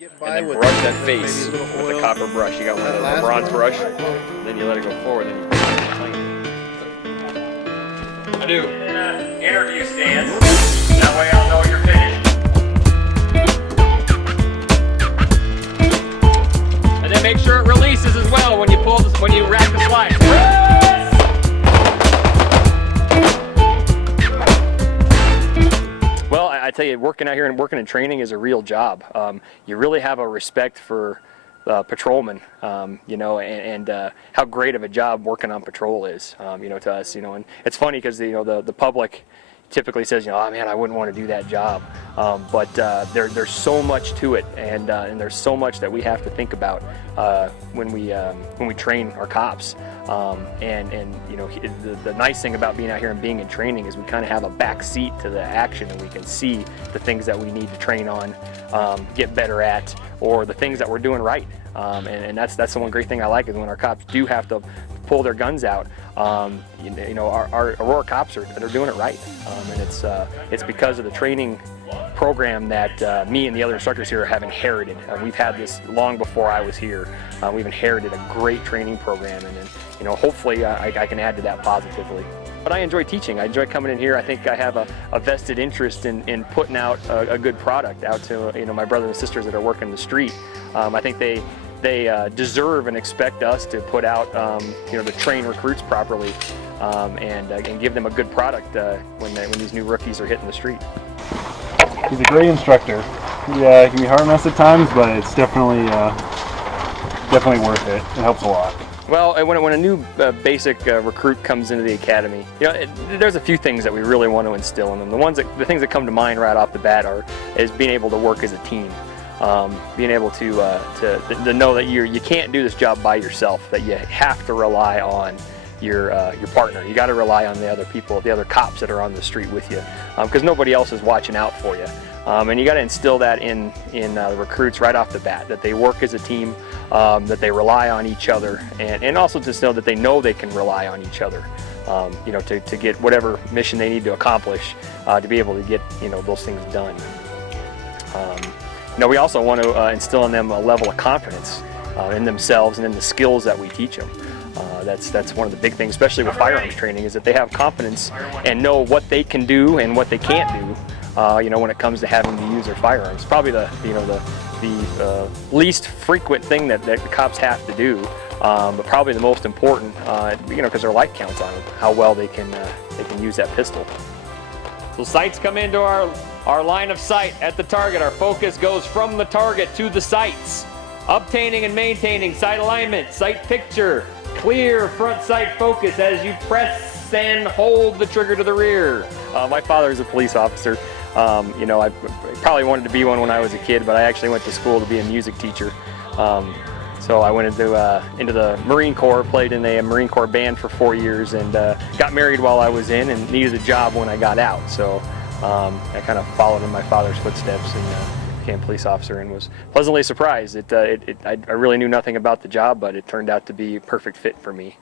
and then brush that face with the copper brush. You got one of the bronze brush, then you let it go forward, then you I do interview stance. That way I'll know you're finished. And then make sure it releases as well when you pull this, when you rack the slide. Well, I tell you, working out here and working in training is a real job. You really have a respect for patrolmen, you know, and how great of a job working on patrol is, you know, to us, you know. And it's funny because, you know, the public typically says, you know, oh man, I wouldn't want to do that job, but there's so much to it, and there's so much that we have to think about when we train our cops. And you know, the nice thing about being out here and being in training is we kind of have a back seat to the action, and we can see the things that we need to train on, get better at, or the things that we're doing right. And that's the one great thing I like, is when our cops do have to pull their guns out, you know, our Aurora cops are doing it right, and it's because of the training program that me and the other instructors here have inherited. We've had this long before I was here. We've inherited a great training program, and you know, hopefully I can add to that positively. But I enjoy teaching. I enjoy coming in here. I think I have a vested interest in putting out a good product out to, you know, my brothers and sisters that are working the street. I think they deserve and expect us to put out, you know, to train recruits properly, and give them a good product when these new rookies are hitting the street. He's a great instructor. Yeah, it can be hard on us at times, but it's definitely worth it. It helps a lot. Well, when a new basic recruit comes into the academy, you know, there's a few things that we really want to instill in them. The things that come to mind right off the bat is being able to work as a team, being able to know that you can't do this job by yourself. That you have to rely on your partner. You got to rely on the other people, the other cops that are on the street with you, because nobody else is watching out for you. And you got to instill that in the recruits right off the bat, that they work as a team, that they rely on each other, and also just know that they know they can rely on each other, you know, to get whatever mission they need to accomplish, to be able to get, you know, those things done. You know, we also want to instill in them a level of confidence in themselves and in the skills that we teach them. That's one of the big things, especially with firearms training, is that they have confidence and know what they can do and what they can't do. You know, when it comes to having to use their firearms, probably the least frequent thing that the cops have to do, but probably the most important. You know, because their life counts on it, how well they can use that pistol. So sights come into our line of sight at the target. Our focus goes from the target to the sights. Obtaining and maintaining sight alignment, sight picture, clear front sight focus as you press and hold the trigger to the rear. My father is a police officer. You know, I probably wanted to be one when I was a kid, but I actually went to school to be a music teacher. So I went into the Marine Corps, played in a Marine Corps band for 4 years, and got married while I was in, and needed a job when I got out. So I kind of followed in my father's footsteps and became a police officer, and was pleasantly surprised. I really knew nothing about the job, but it turned out to be a perfect fit for me.